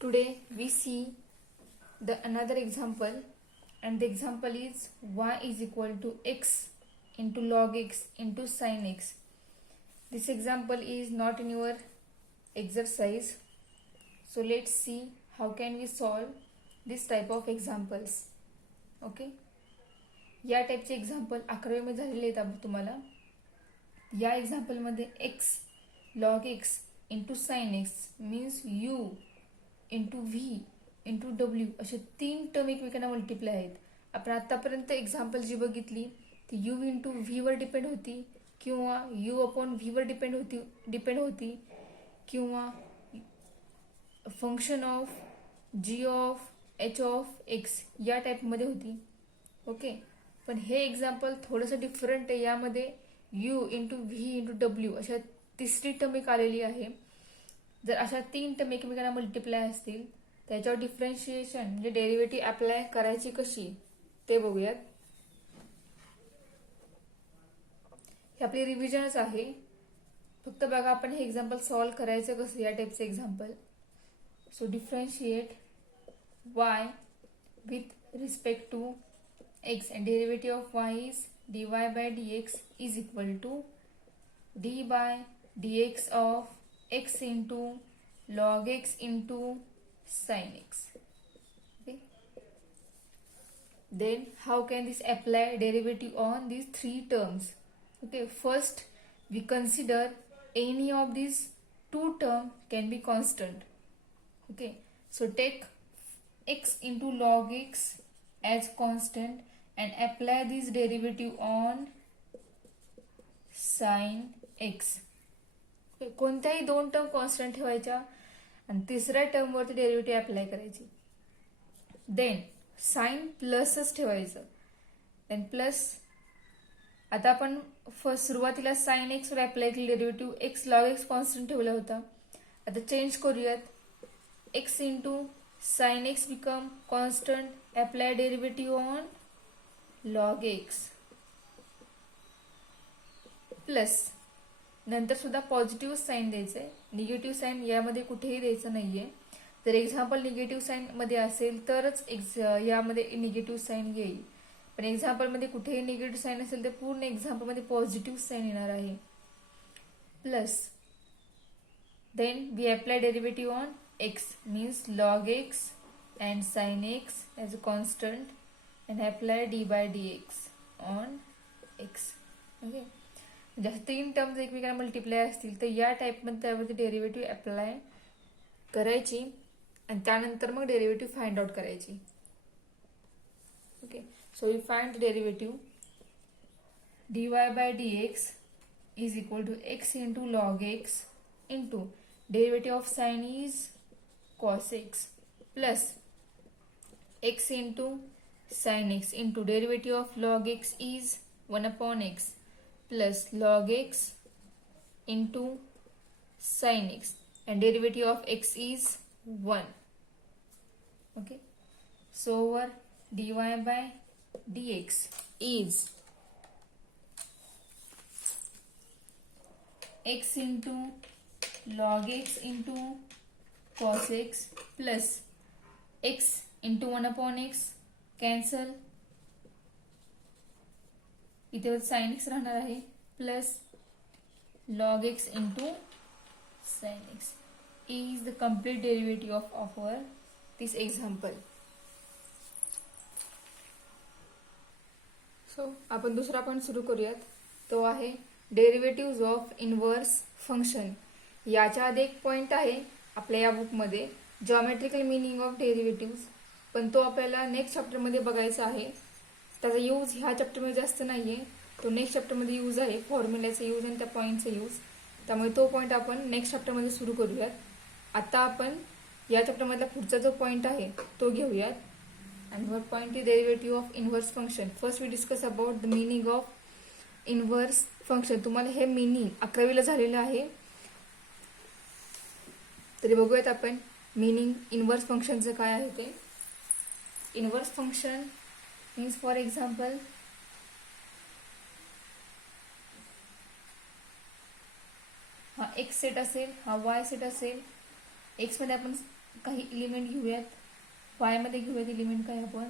Today we see the another example, and the example is y is equal to x into log x into sin x. This example is not in your exercise, so let's see how can we solve this type of examples. Okay, या टाईपचे example 11वी मध्ये झालेले आहेत तुम्हाला. या एक्झाम्पलमध्ये x log x into sine x means u into V into W असे 3 term एकमेकांना multiply आहेत. आपण आतापर्यंत एक्झाम्पल जी बघितली ती u इंटू व्ही वर डिपेंड होती किंवा u अपॉन व्ही वर डिपेंड होती किंवा function of g of h of x या टाईपमध्ये होती. ओके, पण हे एक्झाम्पल थोडंसं डिफरंट आहे. यामध्ये u into V into W अशा तिसरी टर्म एक आलेली आहे. जर अशा 3 टर्म एकमेकांना मल्टिप्लाय असतील त्याच्यावर डिफरन्शिएशन म्हणजे डेरिव्हेटिव्ह अप्लाय करायची कशी ते बघूयात. हे आपली रिव्हिजनच आहे. फक्त बघा आपण हे एक्झाम्पल सॉल्व्ह करायचं कसं या टाईपचं example. So differentiate y with respect to x and derivative of y is dy by dx is equal to d by dx of x into log x into sin x. Okay, then how can this apply derivative on these 3 terms? Okay, first we consider any of these 2 terms can be constant. Okay, so take x into log x as constant and apply this derivative on sin x. कोणत्याही 2 term constant ठेवायच्या आणि तिसऱ्या term वरती derivative apply करायची. Then sign प्लसच ठेवायचं. Then plus आता आपण first सुरुवातीला साइन एक्स वर अप्लाय केली derivative. X log x constant ठेवला होता. आता चेंज करूयात. X into sin x become constant, apply derivative on log x plus नंतर सुद्धा पॉझिटिव्ह साइन द्यायचंय. निगेटिव्ह साइन यामध्ये कुठेही द्यायचं नाहीये. जर एक्झाम्पल निगेटिव्ह साइन मध्ये असेल तरच यामध्ये निगेटिव्ह साइन येईल, पण एक्झाम्पल मध्ये कुठेही निगेटिव्ह साइन असेल तर पूर्ण एक्झाम्पल मध्ये पॉझिटिव्ह साइन येणार आहे. Plus then we apply derivative on x means log x and sin x as a constant and apply d by dx on x. Okay, म्हणजे 3 टर्म्स एकमेकांना मल्टिप्लाय असतील तर या टाइप मध्ये त्यावरती डेरिव्हेटिव्ह अप्लाय करायची आणि त्यानंतर मग डेरिव्हेटिव्ह फाइंड आउट करायची. Okay, so we find the derivative dy by dx is equal to x into log x into derivative of sin is cos x plus x into sin x into derivative of log x is 1 upon x plus log x into sin x and derivative of x is 1. Okay, so over dy by dx is x into log x into cos x plus x into 1 upon x cancel. इथे sin x राहणार आहे plus log x into sin x is the complete derivative of our this example. So आपण दुसरा point सुरू करूयात. तो आहे derivative of inverse function. याच्या आधी एक पॉइंट आहे आपल्या या बुकमध्ये जॉमेट्रिकल मिनिंग ऑफ डेरिव्हेटिव्ह, पण तो आपल्याला नेक्स्ट चॅप्टरमध्ये बघायचा आहे. त्याचा यूज ह्या चॅप्टरमध्ये जास्त नाहीये, तो नेक्स्ट चॅप्टरमध्ये यूज आहे. फॉर्म्युल्याचा यूज आणि त्या पॉईंटचा यूज, त्यामुळे तो पॉईंट आपण नेक्स्ट चॅप्टरमध्ये सुरू करूयात. आता आपण या चॅप्टरमधला पुढचा जो पॉईंट आहे तो घेऊयात. आणि वर point is derivative of inverse function. First we discuss about the meaning of inverse function. तुम्हाला हे मिनिंग 11वीला झालेलं आहे, तरी बघूयात आपण मीनिंग इनव्हर्स फंक्शनचं काय आहे ते. Inverse function means for example हा एक्स सेट असेल, हा वाय सेट असेल. एक्स मध्ये आपण काही एलिमेंट घेऊयात. y मध्ये घेऊयात एलिमेंट काय आपण,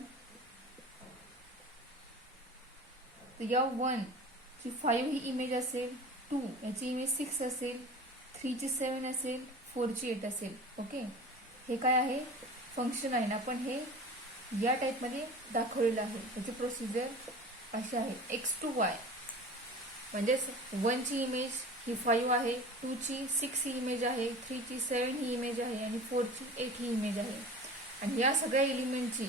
तर या 1 ची 5 ही इमेज असेल, 2 याची इमेज 6 असेल, 3 ची 7 असेल, 4 ची 8 असेल. ओके, हे काय आहे, फंक्शन आहे ना, आपण हे या टाईपमध्ये दाखवलेलं आहे. त्याची प्रोसिजर अशी आहे, x to y म्हणजेच 1 ची इमेज ही 5 आहे, 2 ची 6 ही इमेज आहे, 3 ची 7 ही इमेज आहे आणि 4 ची 8 ही इमेज आहे. आणि या सगळ्या एलिमेंटची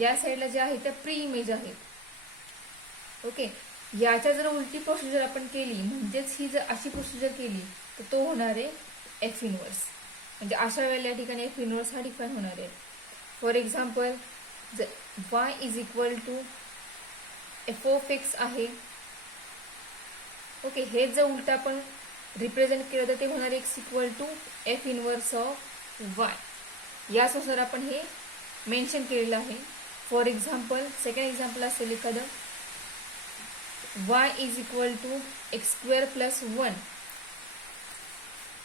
या साईडला जे आहे त्या प्री इमेज आहेत. ओके, याच्या जर उलटी प्रोसिजर आपण केली, म्हणजेच ही जर अशी प्रोसिजर केली, तर तो होणार आहे एफ इनवर्स. म्हणजे अशा वेळेला या ठिकाणी एफ इनवर्स हा डिफाईन होणार आहे. फॉर एक्झाम्पल, जर y is equal to F of X आहे. ओके, हे जर उलट आपण रिप्रेझेंट केलं तर ते होणार X equal to F inverse of Y. यानुसार आपण हे मेन्शन केलेलं आहे. फॉर एक्झाम्पल, सेकंड एक्झाम्पल असेल एखादं, y is equal to X square plus 1.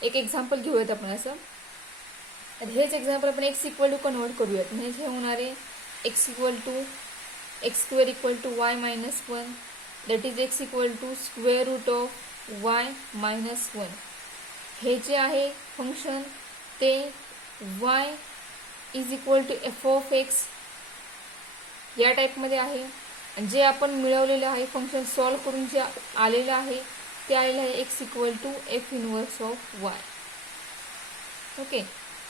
एक एक्झाम्पल घेऊयात आपण असं. तर हेच एक्झाम्पल आपण एक्स इक्वल टू कन्वर्ट करूयात. म्हणजे हे होणार आहे X equal to X square equal to Y minus 1, that is X equal to square root of Y minus 1. हे जे आहे फंक्शन ते Y is equal to F of X या टाईपमध्ये आहे. आणि जे आपण मिळवलेलं आहे फंक्शन सॉल्व करून जे आलेलं आहे ते आलेलं आहे X equal to F inverse of Y. Okay,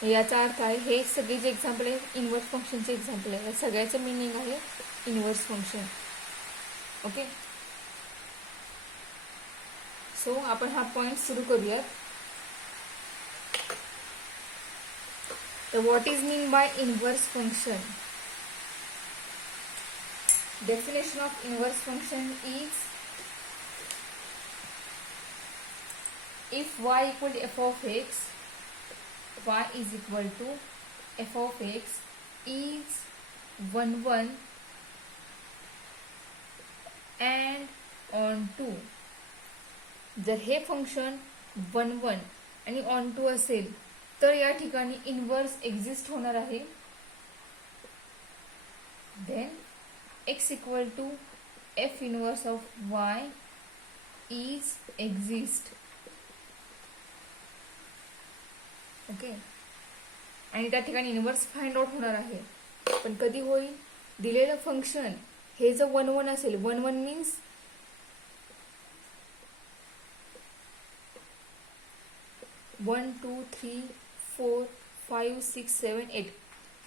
याचा अर्थ आहे हे सगळे जे एक्झाम्पल आहे इनवर्स फंक्शनचे एक्झाम्पल आहे. या सगळ्याचं मिनिंग आहे इनवर्स फंक्शन. ओके, सो आपण हा पॉइंट सुरू करूयात. तर what is mean by inverse function? Definition of inverse function is if y equal to f of x, y is equal to f of x is 1 1 and on 2. जर हे function 1 1 आणि on 2 असेल तर या ठिकाणी इनवर्स एक्झिस्ट होणार आहे. Then x equal to f inverse of y is exist. Okay, आणि त्या ठिकाणी इनवर्स फाइंड आउट होणार आहे. पण कधी होईल? दिलेलं फंक्शन हे जर 1 1 असेल, 1 1 मीन्स 1 2 3 4 5 6 7 8.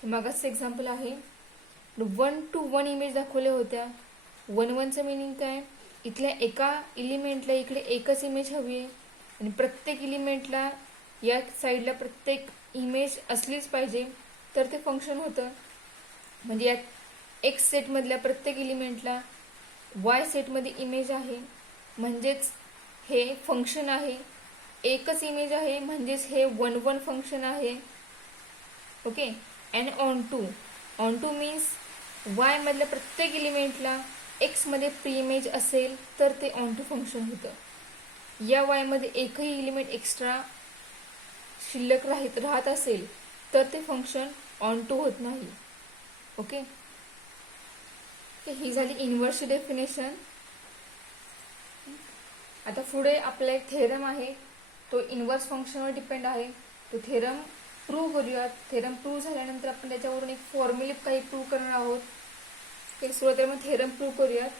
हे मागाचं एक्झाम्पल आहे. 1 to 1 इमेज दाखवल्या होत्या. 1 1चं मिनिंग काय? इथल्या एका एलिमेंटला इकडे एकच इमेज हवी आहे आणि प्रत्येक एलिमेंटला या साईडला प्रत्येक इमेज असलीच पाहिजे तर ते फंक्शन होतं. म्हणजे या एक्स सेटमधल्या प्रत्येक एलिमेंटला वाय सेटमध्ये इमेज आहे म्हणजेच हे फंक्शन आहे. एकच इमेज आहे म्हणजेच हे 1 1 फंक्शन आहे. Okay, and on two means Y मधल्या प्रत्येक एलिमेंटला एक्स मध्ये प्री इमेज असेल तर ते ऑन टू फंक्शन होतं. या वाय मध्ये एकही एलिमेंट एक्स्ट्रा शिल्लक राहत असेल तर ते फंक्शन ऑन टू होत नाही. ओके, ही झाली इनव्हर्सची डेफिनेशन. आता पुढे आपला एक थेरम आहे, तो इनव्हर्स फंक्शनवर डिपेंड आहे. तो थेरम प्रूव्ह करूयात. थेरम प्रूव्ह झाल्यानंतर आपण त्याच्यावरून एक फॉर्म्युला काही प्रूव्ह करणार आहोत. सुरुवातीला मग थेरम प्रूव्ह करूयात.